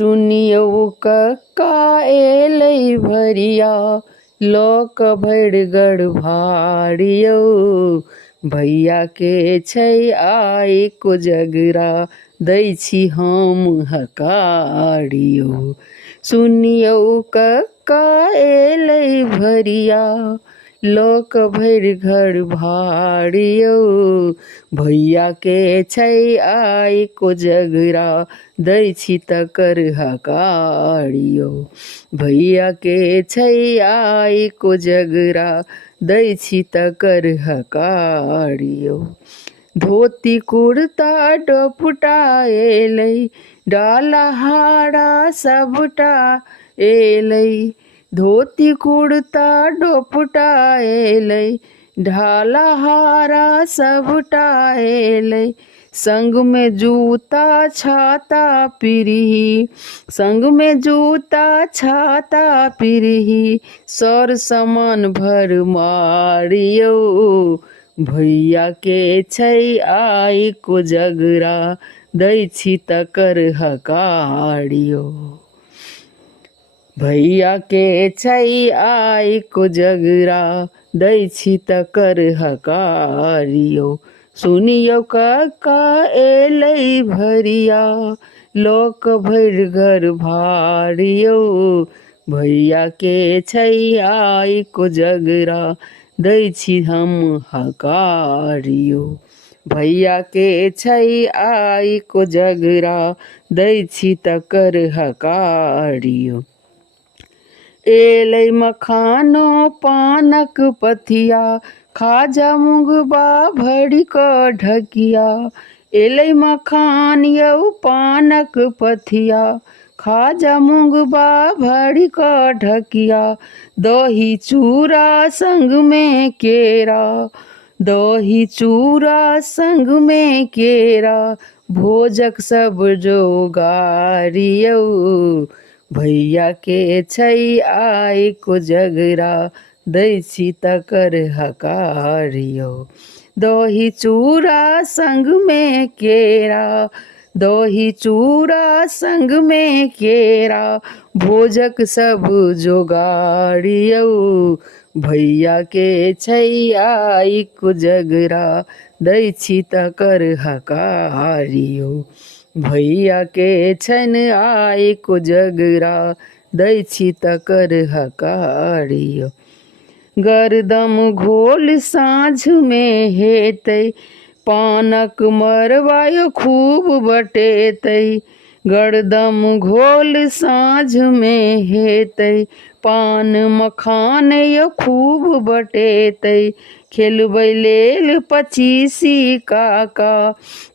सुनियौ कक्का एलै भरिया, लोक भरि गड़भाड़ यौ। भैया के छै आइ कोजगरा, दै छी हम हकार यौ। सुनियौ कक्का एलै भरिया, लोक भरि घर भाड़ यौ। भैया के छै आइ कोजगरा, दै छी तकर हकार यौ। भैया के छै आइ कोजगरा, दै छी तकर हकार यौ। धोती कुर्ता डोपटा एलै, डाला हारा सबटा एलै। धोती कुर्ता डोपटा एलै, ढाला हारा सबटा एलै। संग में जूता छाता पिरही, संग में जूता छाता पिरही, सर समान भरमार यौ। भैया के छै आइ कोजगरा, दै छी तकर हकार यौ। भैया के छै आइ कोजगरा, दै छी तकर हकार यौ। सुनियौ कक्का एलै भरिया, लोक भरि घर भाड़ यौ। भैया के छै आइ कोजगरा, दै छी हम हकार यौ। भैया के छै आइ कोजगरा, दै छी तकर हकार यौ। एलै मखानो पानक पथिया, खाजा मुंगबा भरि कऽ ढकिया। एलै मखान यौ पानक पथिया, खाजा मुंगबा भरि कऽ ढकिया। दही चूड़ा संग में केरा, दही चूड़ा संग में केरा, भोजक सब जोगार यौ। भैया के छै आइ कोजगरा, दै छी तकर हकार यौ। दही चूड़ा संग में केरा, दही चूड़ा संग में केरा, भोजक सब जोगार यौ। भैया के छै आइ कोजगरा, दै छी तकर हकार यौ। भैया के छन आइ कोजगरा, दै छी तकर हकार यौ। गरदम घोल साँझ में हेतै, पानक मरबा यौ खूब बटेतै। गरदम घोल साँझ में हेतै, पान मखान यौ खूब बटेतै। खेलबै लेल पचीसी काका,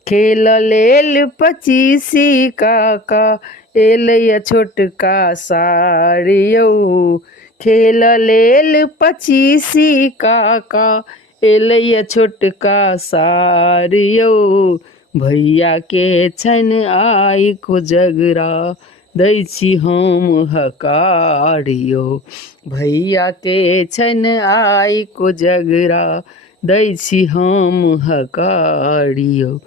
खेल लेल पचीसी काका, एलै छोटका सार यौ। खेल लेल पचीसी काका, एलै छोटका सार यौ। भैया के छन आइ कोजगरा, दै छी हम हकार यौ। भैया के छन आइ कोजगरा, दै छी हम हकार यौ।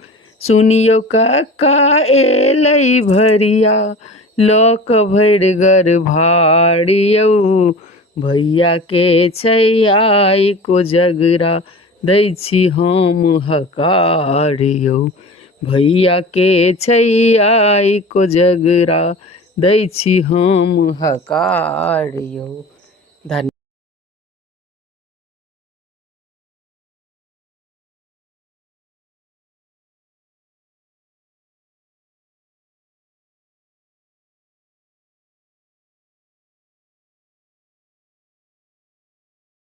सुनियौ कक्का एलै भरिया, लोक भरि घर भाड़ यौ। भैया के छै आइ कोजगरा, दै छी हम हकार यौ। भैया के छै आइ कोजगरा, दै छी हम हकार यौ। धन्यवाद।